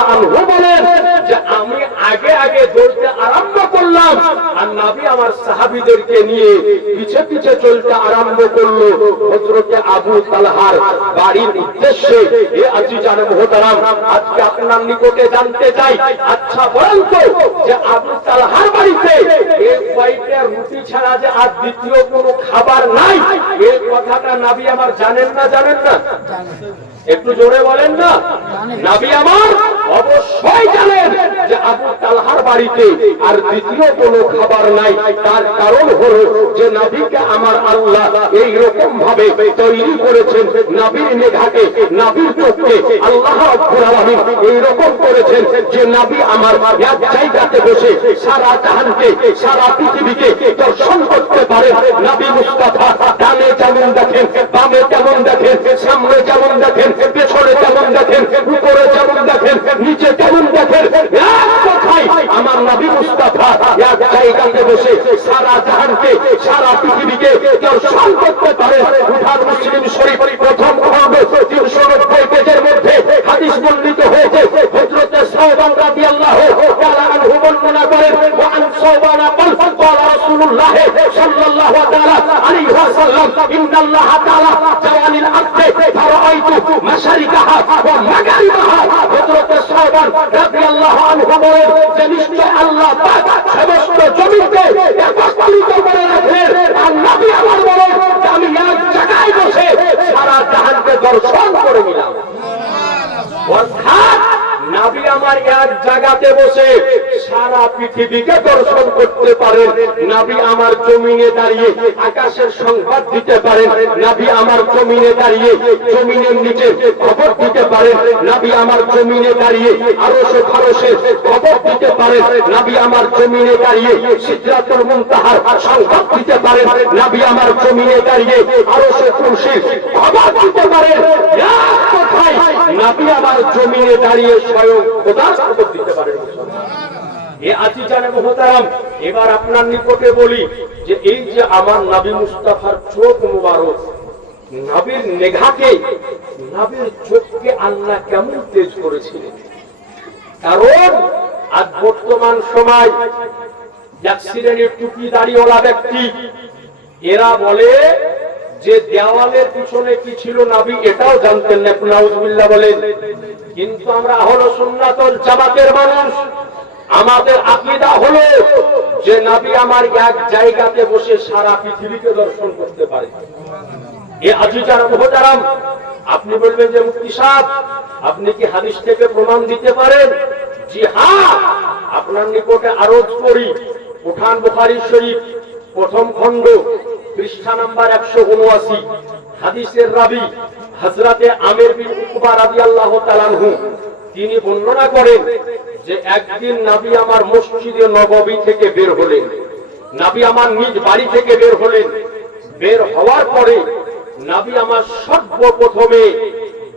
তাআলা আনহু বলেন যে আমি আগে আগে দৌড়তে আরম্ভ করলাম আর নবী আমার সাহাবীদেরকে নিয়ে পিছে পিছে চলতে আরম্ভ করলো হযরত আবু তালহার বাড়ির উদ্দেশ্যে। এ আজিজান মুহতারাম, আজকে আপনার নিকটে জানতে চাই, আচ্ছা বলেন তো যে আবু তালহার বাড়িতে এক কয়টা রুটি ছাড়া যে আর দ্বিতীয় কোনো খাবার নাই, এই কথাটা নবী আমার জানেন না? জানেন না? একটু জোরে বলেন না। নবী আমার অবশ্যই জানেন যে আবু তালহার বাড়িতে আর দ্বিতীয় কোনো খাবার নাই। তার কারণ হলো যে নবীকে আমার আল্লাহ এই রকম ভাবে তৈরি করেছেন, নবীর নিগাহে নবীর চোখে আল্লাহ রাব্বুল আলামিন এই রকম করেছেন যে নবী আমার এক জায়গাতে বসে সারা জাহানকে সারা পৃথিবীকে দর্শন করতে পারে। নবী মুস্তাফা ডানে যেমন দেখেন, বামে যেমন দেখেন, সামনে যেমন দেখেন, পেছনে যেমন দেখেন, উপরে যেমন দেখেন, নিচে যেমন দেখেন, এক কথাই আমার নবী মুস্তাফা এক জায়গাতে বসে সারা জাহানকে সারা পৃথিবীকে দর্শন করতে পারে। বুখারী মুসলিম শরীফ প্রথম খণ্ড 390 পেজের মধ্যে হাদিস বর্ণিত হয়েছে। হযরত সাওবান রাদিয়াল্লাহু তাআলা আনহু বর্ণনা করেন, ওয়া আন সাওবান قال رسول الله صلى الله عليه وسلم ان الله تعالى جعل الارض فرأيت مشارقها ومغاربها। হযরত সাওবান রাদিয়াল্লাহু আনহু বলেন যে নিশ্চয় আল্লাহ পাক সমস্ত জমিতে একত্রিত করে রাখেন। আর নবী আমার বলেন যে আমি এক জায়গায় বসে সারা জাহানকে দর্শন করে নিলাম। অর্থাৎ নবী আমার এক জায়গাতে বসে সারা পৃথিবীকে দর্শন করতে পারেন। নবী আমার জমিনে দাঁড়িয়ে আকাশের সংবাদ দিতে পারেন। নবী আমার জমিনে দাঁড়িয়ে জমিনের নিচে খবর দিতে পারেন। নবী আমার জমিনে দাঁড়িয়ে আরশে ফারশে খবর দিতে পারেন। নবী আমার জমিনে দাঁড়িয়ে সিদরাতুল মুনতাহার সংবাদ দিতে পারেন। নবী আমার জমিনে দাঁড়িয়ে আরশে কুরসির খবর দিতে পারেন। এক কথায় নবী আমার জমিনে দাঁড়িয়ে স্বয়ং খোদার খবর দিতে পারেন। এ আজিজান মুহতারাম, এবার আপনার নিকটে বলি যে এই যে আমার নবী মুস্তাফার চোখ মুবারক, নবীর নেঘাকে নবীর চোখকে আল্লাহ কেমন তেজ করেছিলেন। কারণ আজ বর্তমান সময় এক শ্রেণীর টুপি দাড়িওয়ালা ব্যক্তি এরা বলে যে দেওয়ালের পিছনে কি ছিল নবী এটাও জানতেন না, নাউজুবিল্লাহ বলেন। কিন্তু আমরা আহলে সুন্নাত ওয়াল জামাতের মানুষ, আমাদের আকীদা হলো যে নবী আমার এক জায়গাতে বসে সারা পৃথিবীকে দর্শন করতে পারে। এ আজিজান মুহতারাম, আপনি বলবেন যে মুফতি সাহেব আপনি কি হাদিস থেকে প্রমাণ দিতে পারেন? জি হ্যাঁ, আপনার নিকটে আরজ করি, উঠান বুখারী শরীফ প্রথম খণ্ড পৃষ্ঠা নাম্বার 179, হাদিসের রাবী হযরতে আমির বিন উকবা রাদিয়াল্লাহু তাআলা আনহু তিনি বর্ণনা করেন যে একদিন নবী আমার মসজিদে নববী থেকে বের হলেন। নবী আমার নিজ বাড়ি থেকে বের হলেন। বের হওয়ার পরে নবী আমার সর্বপ্রথমে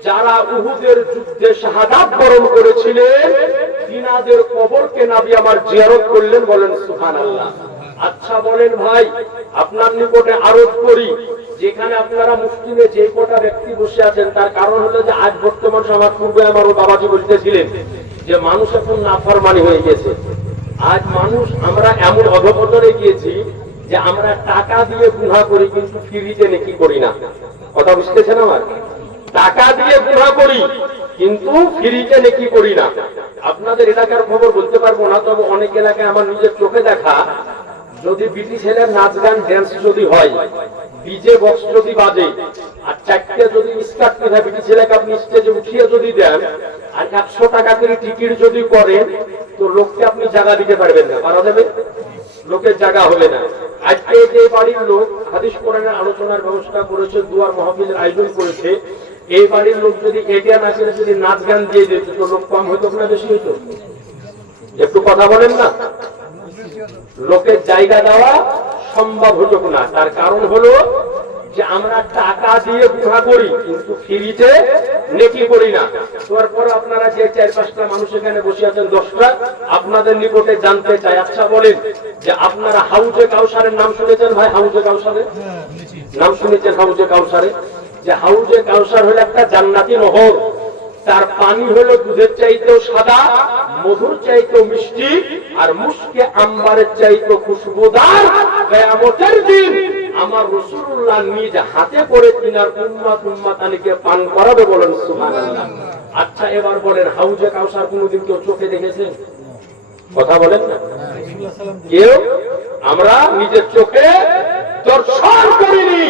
যারা উহুদের যুদ্ধে শাহাদাত বরণ করেছিলেন তিনাদের কবরকে নবী আমার জিয়ারত করলেন। বলেন সুবহানাল্লাহ। আচ্ছা বলেন ভাই, আপনার নিকটে আরোপ করি, যেখানে আপনারা মুসলিমে যে কটা ব্যক্তি বসে আছেন তার কারণ হলো যে আজ বর্তমান সমাজ, পূর্বে আমার বাবাজি বলতেছিলেন যে মানুষ এখন নাফরমানি হয়ে গেছে। আজ মানুষ আমরা এমন অধঃপতনে গিয়েছি যে আমরা টাকা দিয়ে গুনাহ করি কিন্তু ফ্রিতে নেকি করি না। কথা বুঝতেছেন আমার? টাকা দিয়ে গুনাহ করি কিন্তু ফ্রিতে নেকি করি না। আপনাদের এলাকার খবর বলতে পারবো না, তবে অনেক এলাকায় আমার নিজের চোখে দেখা, যদি বিটি ছেলের নাচ গান ড্যান্স যদি হয়, ডিজে বক্স যদি বাজে, আর চারটে যদি স্কার্ট পিঠা বিটি ছেলেকে আপনি স্টেজে উঠিয়ে যদি দেন আর 100 টাকা করে টিকিট যদি করেন, তো লোককে আপনি জায়গা দিতে পারবেন না। পারা যাবে? লোকের জায়গা হবে না। আজকে যে বাড়ির লোক হাদিস কোরআনের আলোচনার ব্যবস্থা করেছে, দুয়ার মাহফিলের আয়োজন করেছে, এই বাড়ির লোক যদি এটিয়া না করে যদি নাচ গান দিয়ে দিত তো লোক কম হইতো না বেশি হইতো? একটু কথা বলেন না। লোকের জায়গা দেওয়া সম্ভব হতো না। তার কারণ হলো যে আমরা টাকা দিয়ে গুনাহ করি কিন্তু ফ্রিতে নেকি করি না। তারপর আপনারা যে 4-5টা মানুষ এখানে বসে আছেন, 10টা, আপনাদের নিকটে জানতে চাই, আচ্ছা বলেন যে আপনারা হাউজে কাউসারের নাম শুনেছেন ভাই? হাউজে কাউসারের নাম শুনেছেন? হাউজে কাউসারে, যে হাউজে কাউসার হলো একটা জান্নাতি নহর। তার পানি হলো দুধের চাইতেও সাদা, মধুর চাইতেও মিষ্টি, আর মুশকে আম্বারের চাইতেও খুশবুদার। কিয়ামতের দিন আমার রাসূলুল্লাহ নিজ হাতে করে তিনার উম্মতানিকে পান করাবে, বলেন সুবহানাল্লাহ। আচ্ছা এবার বলেন, হাউজে কাউসার কোনদিন কেউ চোখে দেখেছেন? কথা বলেন না কেউ? আমরা নিজের চোখে দর্শন করিনি,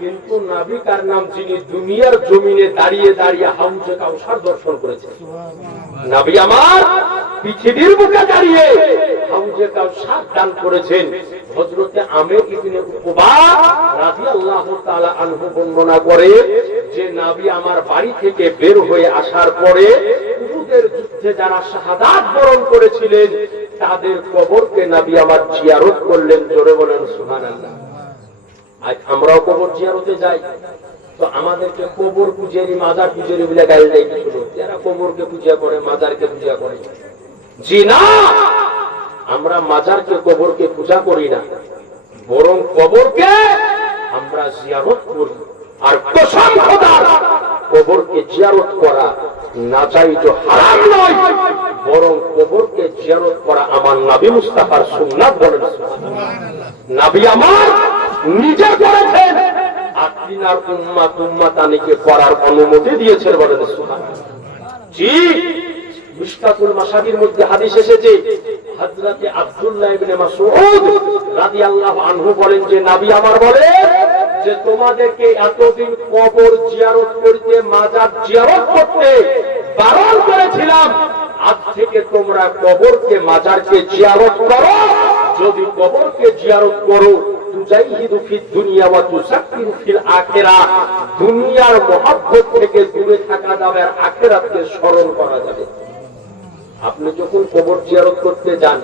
কিন্তু নবী কার নাম যিনি দুনিয়ার জমিনে দাঁড়িয়ে দাঁড়িয়ে হাউজে কাউসার দর্শন করেছেন, নবী আমার পৃথিবীর বুকে দাঁড়িয়ে হাউজে কাউসার দান করেছেন। হযরতে আমির ইবনে উকবা রাদিয়াল্লাহু তাআলা আনহু বর্ণনা করে যে নবী আমার বাড়ি থেকে বের হয়ে আসার পরে উহুদের যুদ্ধে যারা শাহাদাত বরণ করেছিলেন তাদের কবরকে নবী আমার জিয়ারত করলেন। জোরে বলেন সুবহানাল্লাহ। আজ আমরাও কবর জিয়ারতে যাই, তো আমাদেরকে কবর পূজারি মাজার পূজারি বলে গাইল দেয় কিছু লোক, যারা কবরকে পূজা করে মাজারকে পূজা করে। জি না, আমরা মাজারকে কবরকে পূজা করি না, বরং কবরকে আমরা জিয়ারত করি। আর কসম খোদার, কবরকে জিয়ারত করা নাজায়েজ হারাম নয়, বরং কবরকে জিয়ারত করা আমার নবী মুস্তাফার সুন্নাত। বলেন সুবহানাল্লাহ। নবী আমার নিজে করেছেন আর তিনার উম্মতানিকে করার অনুমতি দিয়েছেন। বলেন সুবহানাল্লাহ। জি, মিশকাতুল মাসাবির মধ্যে হাদিস এসেছে, হযরত আব্দুল্লাহ ইবনে মাসউদ রাদিয়াল্লাহু আনহু বলেন যে নবী আমার বলে যে তোমাদেরকে এতদিন কবর জিয়ারত করতে, মাজার জিয়ারত করতে বারণ করেছিলাম, আজ থেকে তোমরা কবরকে মাজারকে জিয়ারত করো। যদি কবরকে জিয়ারত করো তুজাহিদু ফিদ দুনিয়া ওয়া তুযাক্কিরু ফিল আখিরাহ, দুনিয়ার মহব্বত থেকে দূরে থাকা যাবে আর আখিরাতকে স্মরণ করা যাবে। আপনি যখন কবর জিয়ারত করতে যান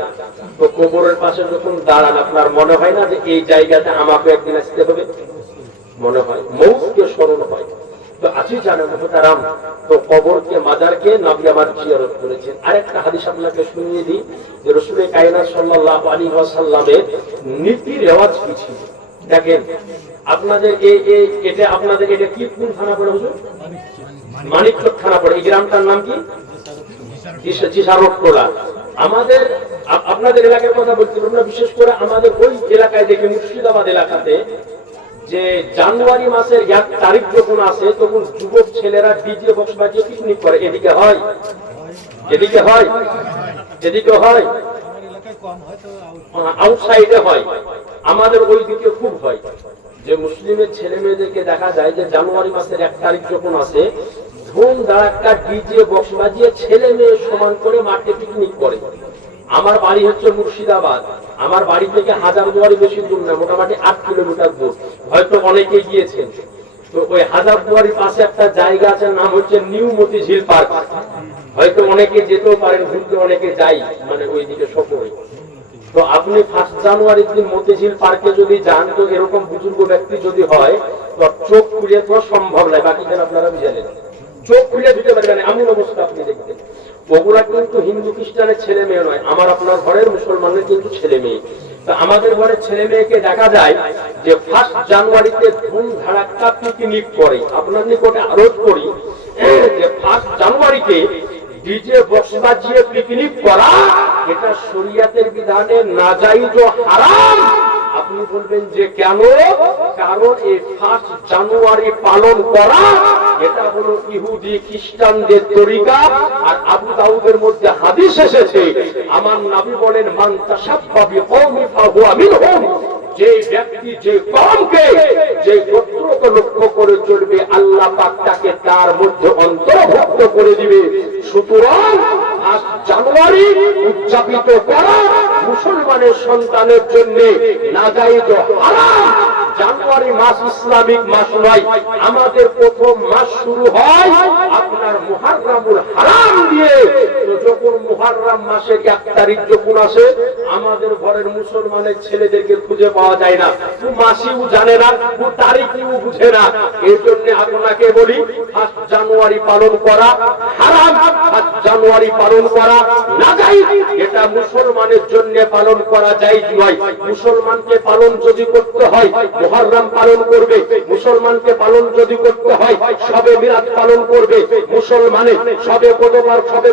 তো কবরের পাশে যখন দাঁড়ান আপনার মনে হয় না যে এই জায়গাতে আমাকে একদিন আসতে হবে? মনে হয়, মৌতকে স্মরণ হয়। তো আজই জানেন মুহতারাম, তো কবরকে মাজারকে নবী আমার জিয়ারত করেছেন। আরেকটা হাদিস আপনাকে শুনিয়ে দিই যে রাসূল কায়নাত সাল্লাল্লাহু আলাইহি ওয়াসাল্লামের নীতি রেওয়াজ কি ছিল। দেখেন আপনাদের এটা আপনাদের এটা কি কোন থানা পড়ে হুজুর? মানিকচক থানা পড়ে। এই গ্রামটার নাম কি? জিসারোট্টোলা। আমাদের আপনাদের এলাকার কথা বলছি না, বিশেষ করে আমাদের ওই এলাকায় দেখি মুর্শিদাবাদ এলাকাতে যে জানুয়ারি মাসের 1 তারিখ যখন আসে তখন যুবক ছেলেরা ডিজে বক্স বাজিয়ে পিকনিক করে। এদিকে হয়, এদিকে হয়, এদিকে হয়, আউটসাইডে হয়, আমাদের ওই দিকে খুব হয়। যে মুসলিমের ছেলে মেয়েদেরকে দেখা যায় যে জানুয়ারি মাসের 1 তারিখ যখন আসে ধুম ধাড়াক্কা ডিজে বক্স বাজিয়ে ছেলে মেয়ে সমান করে মাঠে পিকনিক করে। আমার বাড়ি হচ্ছে মুর্শিদাবাদ, আমার বাড়ি থেকে হাজারদুয়ারি বেশি দূর না, মোটামুটি 8 কিলোমিটার দূর, হয়তো অনেকে গিয়েছেন। তো ওই হাজারদুয়ারির পাশে একটা জায়গা আছে, নাম হচ্ছে নিউ মতিঝিল পার্ক, হয়তো অনেকে যেতেও পারেন, ঘুরতে অনেকে যাই, মানে ওইদিকে সফরে। তো আপনি 1 জানুয়ারির দিন মতিঝিল পার্কে যদি যান তো এরকম বুজুর্গ ব্যক্তি যদি হয় তো চোখ খুলে তো সম্ভব নয়, বাকি যেন আপনারা বুঝালেন, চোখ খুলে দিতে পারবেন এমন অবস্থা আপনি দেখবেন। ওগুলা কিন্তু হিন্দু খ্রিস্টানের ছেলে মেয়ে নয়, আমার আপনার ঘরের মুসলমানের কিন্তু ছেলে মেয়ে। তো আমাদের ঘরের ছেলে মেয়েকে দেখা যায় যে 1 জানুয়ারিতে ধুম ধাড়াক্কা পিকনিক করে। আপনার নিকটে আরোপ করি যে 1 জানুয়ারিতে ডিজে বক্স বাজিয়ে পিকনিক করা এটা শরীয়তের বিধানে নাজায়েজ ও হারাম। আপনি বলবেন যে কেন? কারণ এই 1 জানুয়ারি পালন করা এটা হলো ইহুদি খ্রিস্টানদের তরিকা। আর আবু দাউদের মধ্যে হাদিস এসেছে, আমার নবী বলেন মান তাশাব্বা বিকওমি ফাহুয়া মিনহুম, যে ব্যক্তি যে কওমকে যে গোত্রকে লক্ষ্য করে চলবে আল্লাহ পাক তাকে তার মধ্যে অন্তর্ভুক্ত করে দিবে। সুতরাং 1 জানুয়ারি উদযাপিত করা মুসলমানের সন্তানের জন্য নাজায়েজ ও হারাম। জানুয়ারি মাস ইসলামিক মাস নয়, আমাদের প্রথম মাস শুরু হয় আপনার মুহররমুল হারাম দিয়ে। তো যখন মুহররম মাসের 1 তারিখ যখন আসে আমাদের ঘরের মুসলমানের ছেলেদেরকে খুঁজে পাওয়া যায় না, তো মাসিও জানে না, তো তারিখও বুঝে না। এর জন্য আপনাকে বলি 1 জানুয়ারি পালন করা হারাম। 1 জানুয়ারি জানুয়ারি পালন করা না যায়, এটা মুসলমানের জন্য পালন করা যায় নয়। মুসলমানকে পালন যদি করতে হয় মুহররম পালন করবে, মুসলমানকে পালন যদি করতে হয় শবে মিলাদ পালন করবে, মুসলমানে শবে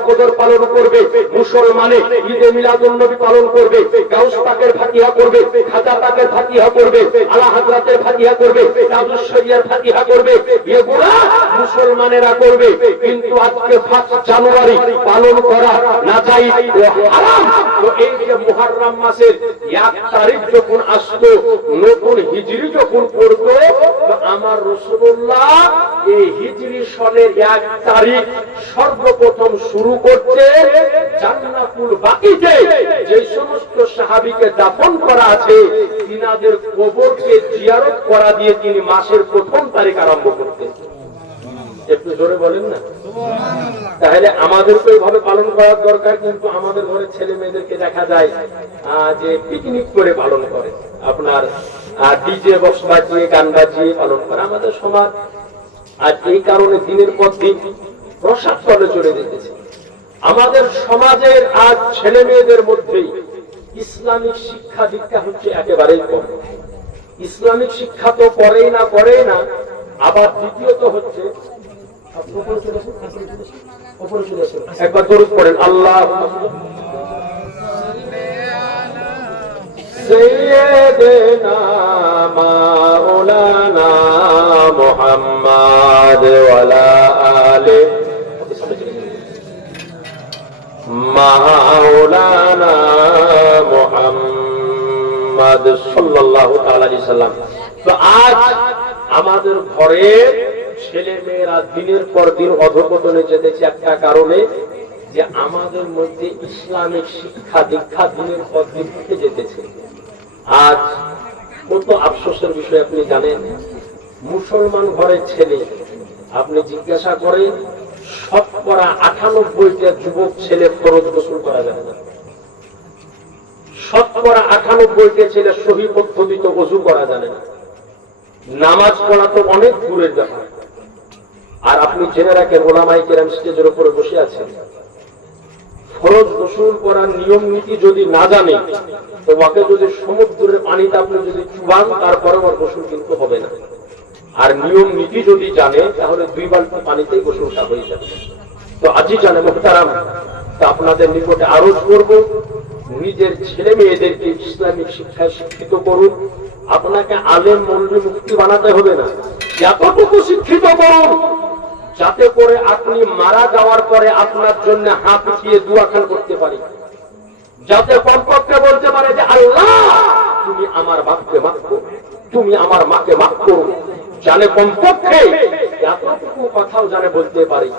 কদর পালন করবে, মুসলমানে ঈদে মিলাদুন নবী পালন করবে, গাউস পাকের ফাতিহা করবে, খাজা পাকের ফাতিহা করবে, আলা হযরতের ফাতিহা করবে, তাজুস শরিয়ার ফাতিহা করবে, এগুলা মুসলমানেরা করবে। কিন্তু আজকে 5 জানুয়ারি পালন করা না যায় ও হারাম। তো এই যে মুহররম মাসের 1 তারিখ যখন আসতো, নতুন হিজরি যখন পড়তো, তো আমার রাসূলুল্লাহ এই হিজরি সনের 1 তারিখ সর্বপ্রথম শুরু করতে জান্নাতুল বাকিতে যে সমস্ত সাহাবীকে দাফন করা আছে তিনাদের কবরকে জিয়ারত করা দিয়ে তিনি মাসের 1ম তারিখ আরম্ভ করতেন। একটু জোরে বলেন না। তাহলে আমাদেরকে এইভাবে পালন করার দরকার। কিন্তু আমাদের ঘরে ছেলে মেয়েদেরকে দেখা যায় যে পিকনিক করে পালন করে, আপনার ডিজে বক্স বাজিয়ে গান বাজিয়ে পালন করে। আমাদের সমাজ আজ এই কারণে দিনের পর দিন প্রসাদ তলে চলে যেতেছে। আমাদের সমাজের আজ ছেলে মেয়েদের মধ্যেই ইসলামিক শিক্ষা দীক্ষা হচ্ছে একেবারেই কম। ইসলামিক শিক্ষা তো করেই না, আবার দ্বিতীয়ত হচ্ছে একবার দরুদ পড়েন, আল্লাহ সাইয়্যিদিনা মাওলানা মুহাম্মদ ওয়া আলা আলি মাওলানা মুহাম্মদ সাল্লাল্লাহু তাআলা আলাইহি সাল্লাম। তো আজ আমাদের ঘরে ছেলে মেয়েরা দিনের পর দিন অধঃপতনে যেতেছে একটা কারণে, যে আমাদের মধ্যে ইসলামিক শিক্ষা দীক্ষা দিনের পর দিন থেকে যেতেছে। আজ কত আফসোসের বিষয় আপনি জানেন, মুসলমান ঘরের ছেলে আপনি জিজ্ঞাসা করেন, শতকরা 98টা যুবক ছেলে ফরজ গোসল করা যায় না। শতকরা 98টা ছেলে সহি পদ্ধতিতে ওযু করা জানে না। নামাজ পড়া তো অনেক দূরের ব্যাপার। আর আপনি জেনে রাখেন, ওলামায়ে কেরাম স্টেজের উপরে বসে আছেন, ফরজ গোসল করার নিয়ম নীতি যদি না জানে, তো ওকে যদি সমুদ্রের পানিতে আপনি যদি চুবান, তারপরে ওর গোসল কিন্তু হবে না। আর নিয়ম নীতি যদি জানে, তাহলে 2 বালতি পানিতেই গোসলটা হয়ে যাবে। তো আজই জানে মুহতারাম, তা আপনাদের নিকটে আরজ করব, নিজের ছেলে মেয়েদেরকে ইসলামিক শিক্ষায় শিক্ষিত করুন। আপনাকে আলেম মৌলভী মুফতি বানাতে হবে না, এতটুকু শিক্ষিত করুন যাতে করে আপনি মারা যাওয়ার পরে আপনার জন্য হাত উঠিয়ে দোয়া খান করতে পারি, যাতে কমপক্ষে বলতে পারে যে আল্লাহ তুমি আমার বাপকে মাফ করো, তুমি আমার মাকে মাফ করো, জানে কমপক্ষে এতটুকু কথাও জানে বলতে পারি।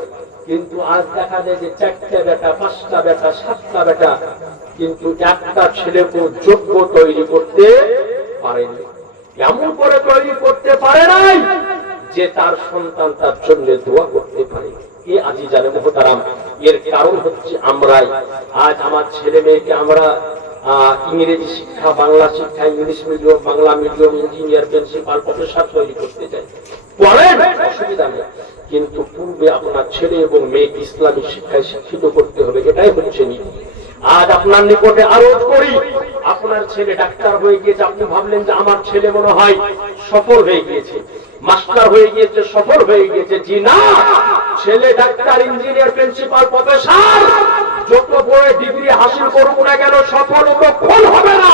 কিন্তু আজ দেখা যায় যে 4টা বেটা, 5টা বেটা, 7টা বেটা, কিন্তু একটা ছেলেকে যোগ্য তৈরি করতে পারেনি। এমন করে তৈরি করতে পারে নাই যে তার সন্তান তার জন্য দোয়া করতে পারে। এই আজই জানে মুহতারাম, এর কারণ হচ্ছে আমরাই। আজ আমার ছেলে মেয়েকে আমরা ইংরেজি শিক্ষা, বাংলা শিক্ষা, English medium, Bangla medium, engineer, principal, professor তৈরি করতে চাই, পড়েন, অসুবিধা নেই। কিন্তু পূর্বে আপনার ছেলে এবং মেয়েকে ইসলামিক শিক্ষায় শিক্ষিত করতে হবে, এটাই হচ্ছে নীতি। আজ আপনার নিকটে আরোপ করি, আপনার ছেলে ডাক্তার হয়ে গিয়েছে, আপনি ভাবলেন যে আমার ছেলে মনে হয় সফল হয়ে গিয়েছে, মাস্টার হয়ে গিয়েছে, সফল হয়ে গিয়েছে। জি না, ছেলে ডাক্তার, ইঞ্জিনিয়ার, প্রিন্সিপাল, প্রফেসর, যত বড় ডিগ্রি হাসিল করুক না কেন, সফল তখন হবে না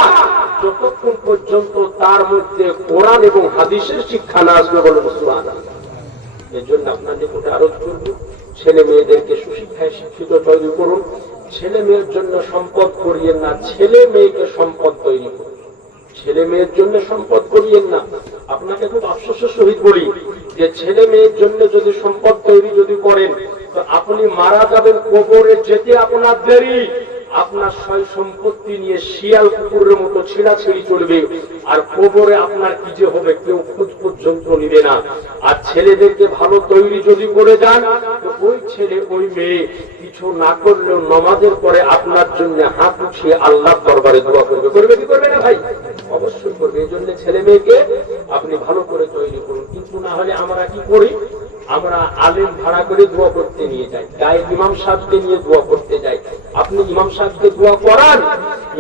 যতক্ষণ পর্যন্ত তার মধ্যে কোরআন এবং হাদিসের শিক্ষা না আসবে। বলে সুবহানাল্লাহ। এর জন্য আপনার নিকটে আরোপ করব, ছেলে মেয়েদেরকে সুশিক্ষায় শিক্ষিত তৈরি করুন। ছেলে মেয়ের জন্য সম্পদ করিয়েন না, ছেলে মেয়েকে সম্পদ তৈরি করুন। ছেলে মেয়ের জন্য সম্পদ করিয়েন না। আপনাকে খুব আফসোসের সহিত বলি যে ছেলে মেয়ের জন্য যদি সম্পদ তৈরি যদি করেন, তো আপনি মারা যাবেন, কবরে যেতে আপনার দেরি, আপনার সয় সম্পত্তি নিয়ে শিয়াল কুকুরের মতো ছিঁড়াছিঁড়ি চলবে, আর কবরে আপনার কি যে হবে কেউ খোঁজ পর্যন্ত নিবে না। আর ছেলেদেরকে ভালো তৈরি যদি করে যান, তো ওই ছেলে ওই মেয়ে কিছু না করলেও নামাজের পরে আপনার জন্য হাত উঠিয়ে আল্লাহর দরবারে দোয়া করবে। করবে কি করবে না ভাই? অবশ্যই করবে। এই জন্য ছেলে মেয়েকে আপনি ভালো করে তৈরি করুন। কিন্তু না হলে আমরা কি করি, আমরা আলেম ভাড়া করে দোয়া করতে নিয়ে যাই, গায়ে ইমাম সাহেবকে নিয়ে দোয়া করতে আপনি ইমাম সাহেবকে দোয়া করান,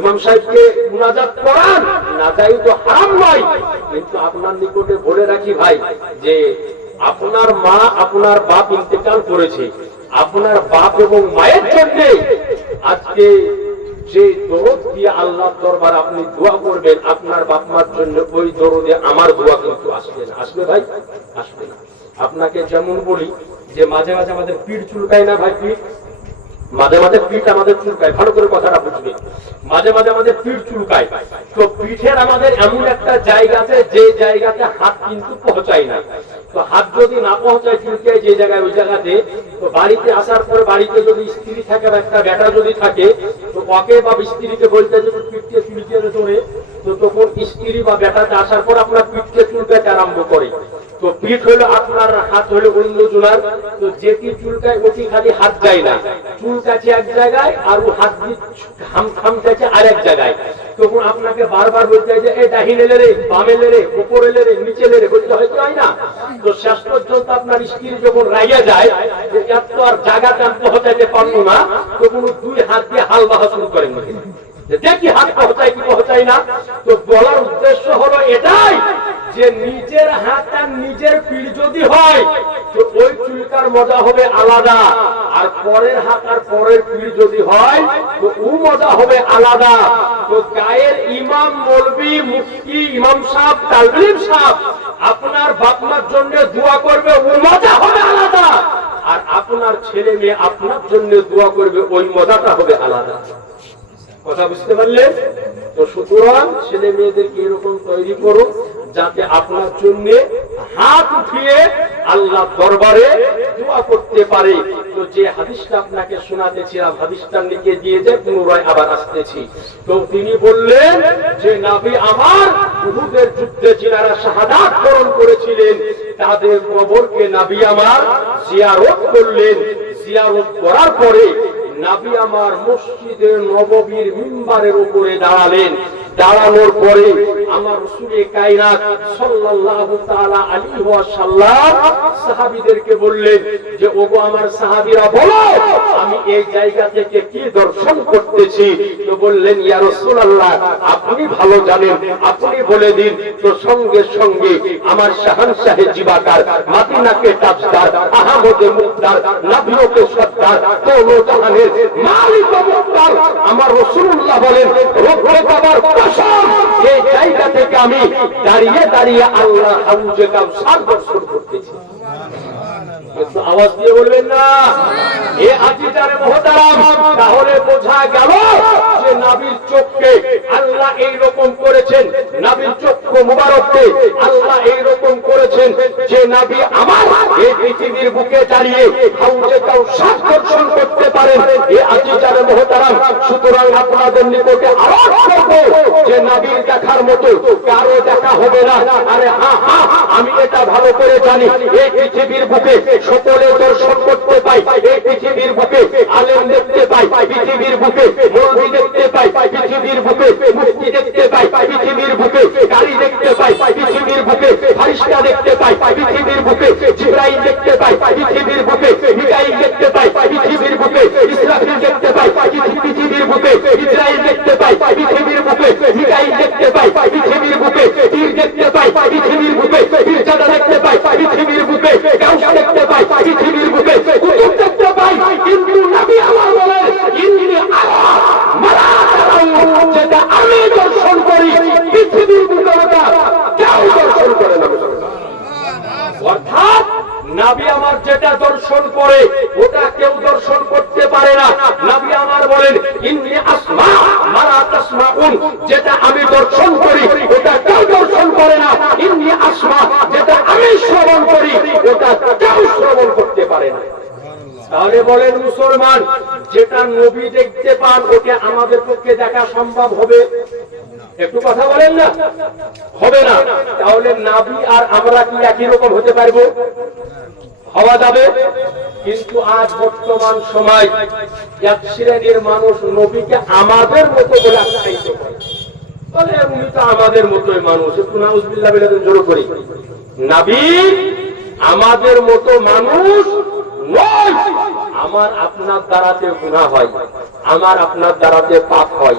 ইমাম সাহেবকে মুনাজাত করান, না চাই তো হারাম নয়। কিন্তু আপনার নিকটে বলে রাখি ভাই, যে আপনার মা আপনার বাপ ইন্তেকাল করেছে, আপনার বাপ এবং মায়ের জন্য আজকে যে দরদ দিয়ে আল্লাহর দরবার আপনি দোয়া করবেন আপনার বাপ মার জন্য, ওই দরদে আমার দোয়া কিন্তু আসবে না। আসবে ভাই? আসবে না। আপনাকে যেমন বলি যে মাঝে মাঝে আমাদের পিঠ চুলকায় না ভাই? পিঠ মাঝে মাঝে পিঠ আমাদের চুলকায়, ভালো করে কথাটা বুঝবে। মাঝে মাঝে আমাদের পিঠ চুলকায়, তো পিঠের আমাদের এমন একটা জায়গাতে যে জায়গাতে হাত কিন্তু পৌঁছায় না, তো হাত যদি না পৌঁছায় চুলকায় যে জায়গায়, ওই জায়গাতে তো বাড়িতে আসার পর বাড়িতে যদি স্ত্রী থাকে বা একটা বেটা যদি থাকে, তো ওকে বা স্ত্রীকে বলতে যদি পিঠকে চুলকে ধরে, তো তখন স্ত্রী বা বেটাতে আসার পর আপনার পিঠকে চুলকাতে আরম্ভ করে। তো পিঠ হলো আপনার, হাত হলো অন্য জোনার, তো যেটি চুলকায় ওটি খালি হাত যায় না, চুলকাছে এক জায়গায় আর ও হাত দিয়ে খামকাছে আরেক জায়গায়। তখন আপনাকে বারবার বলতে হয় যে এই ডাহিনে লে রে, বামে লে রে, উপরে লে রে, নিচে লে রে, বলতে হয়তো হয় না। তো শেষ পর্যন্ত আপনার স্ত্রী যখন রাইয়া যায় যে এত আর জায়গা টান পৌঁছাইতে পারলো না, তখন দুই হাত দিয়ে হাল বাহা শুরু করেন, দেখি হাত পৌঁছায় কি পৌঁছায় না। তো বলার উদ্দেশ্য হলো এটাই যে নিজের হাত আর নিজের পিঠ যদি হয় তো ওই চুলকার মজা হবে আলাদা, আর পরের হাত আর পরের পিঠ যদি হয় তো ও মজা হবে আলাদা। তো গায়ের ইমাম, মৌলভী, মুফতি, ইমাম সাহেব, তালবিব সাহেব আপনার বাপ মার জন্য দোয়া করবে, ও মজা হবে আলাদা, আর আপনার ছেলে মেয়ে আপনার জন্য দোয়া করবে, ওই মজাটা হবে আলাদা। কথা বুঝতে পারলেন? তো সুতরাং ছেলে মেয়েদেরকে এরকম তৈরি করো যাতে আপনার জন্য হাত উঠিয়ে আল্লাহ দরবারে দোয়া করতে পারে। তো যে হাদিসটা আপনাকে শোনাতেছিলাম, হাদিসটা লিখে দিয়ে যে পুনরায় আবার আসতেছি। তো তিনি বললেন যে নবী আমার উহুদের যুদ্ধে যারা শাহাদাত বরণ করেছিলেন তাদের কবরকে নবী আমার জিয়ারত করলেন। জিয়ারত করার পরে নবী আমার মসজিদে নববীর মিম্বারের উপরে দাঁড়ালেন। দাঁড়ানোর পরে আমার রাসূল কায়নাত সাল্লাল্লাহু তাআলা আলাইহি ওয়াসাল্লাম সাহাবীদেরকে বললেন যে ওগো আমার সাহাবীরা বলো আমি এই জায়গা থেকে কি দর্শন করতেছি। তো বললেন ইয়া রাসূলুল্লাহ আপনি ভালো জানেন, আপনি বলে দিন। তো সঙ্গে সঙ্গে আমার শাহানশাহে জিবাকার, মদিনাকে তাজদার, আহমদে মুক্তার, নবীকে সত্তার, দোনো জাহানের মালিক মুক্তার আমার রাসূলুল্লাহ বলেন রব্বে কাবার কসম এই জায়গা থেকে আমি দাঁড়িয়ে দাঁড়িয়ে আল্লাহ হাউজে কাউসার দর্শন করতেছি। একটু আওয়াজ দিয়ে বলবেন না এ আজিজারে মুহতারাম। তাহলে বোঝা গেল যে নবীর চোখকে আল্লাহ এই রকম করেছেন, নবীর চক্ষু মুবারককে আল্লাহ এই রকম করেছেন যে নবী আমার এই পৃথিবীর বুকে দাঁড়িয়ে হাউজে কাউসার দর্শন করতে পারেন। এ আজিজারে মুহতারাম, সুতরাং আপনাদের নিকটে আরজ করব যে নবীর দেখার মতো কারো দেখা হবে না। আরে হ্যাঁ হ্যাঁ আমি এটা ভালো করে জানি, এই পৃথিবীর বুকে সকলে দর্শন করতে পাই, এই পৃথিবীর বুকে আলেম দেখতে পাই, পৃথিবীর বুকে মৌলভী দেখতে পাই, পৃথিবীর বুকে মুফতি দেখতে পাই, পৃথিবীর বুকে কারি দেখতে পাই, পৃথিবীর বুকে ফারিস্তা দেখতে পাই, পৃথিবীর বুকে জিবরাইল দেখতে পাই, পৃথিবীর বুকে মিকাইল দেখতে পাই, পৃথিবীর বুকে ইসরাফিল দেখতে পাই, পৃথিবীর বুকে ইসরাইল দেখতে পাই, পৃথিবীর বুকে মিকাইল দেখতে পাই, পৃথিবীর বুকে তীর দেখতে পাই, পৃথিবীর বুকে পীরজাদা দেখতে পাই, পৃথিবীর বুকে গাউস দেখতে পাই, পৃথিবীর বুকে কুতুব দেখতে পাই। কিন্তু নবী আমার বলেন ইন্নী আরা মালা তারাউ, যেটা আমি দর্শন করি পৃথিবীর বুকে ওটা কেউ দর্শন করে না। অর্থাৎ নবী আমার যেটা দর্শন করে ওটা কেউ দর্শন করতে পারে না। নবী আমার বলেন ইন্নী আসমা মালা তাসমাউন, যেটা আমি দর্শন করি ওটা কেউ দর্শন করে না। ইন্নী আসমা, যেটা আমি শ্রবণ করি ওটা কেউ শ্রবণ করতে পারে না। তাহলে বলেন মুসলমান, যেটা নবী দেখতে পান ওটা আমাদের পক্ষে দেখা সম্ভব হবে? একটু কথা বলেন না, হবে না। তাহলে নবী আর আমরা কি একই রকম হতে পারবো? হওয়া যাবে। কিন্তু আজ বর্তমান সময় এক শ্রেণীর মানুষ নবীকে আমাদের মতো বলে আখ্যায়িত করে, বলে উনি তো আমাদের মতোই মানুষ। একটু নাউজুবিল্লাহ বলে জোর করি, নবী আমাদের মতো মানুষ নয়, আমার আপনার দ্বারাতে গুনাহ হয়, আমার আপনার দ্বারাতে পাপ হয়।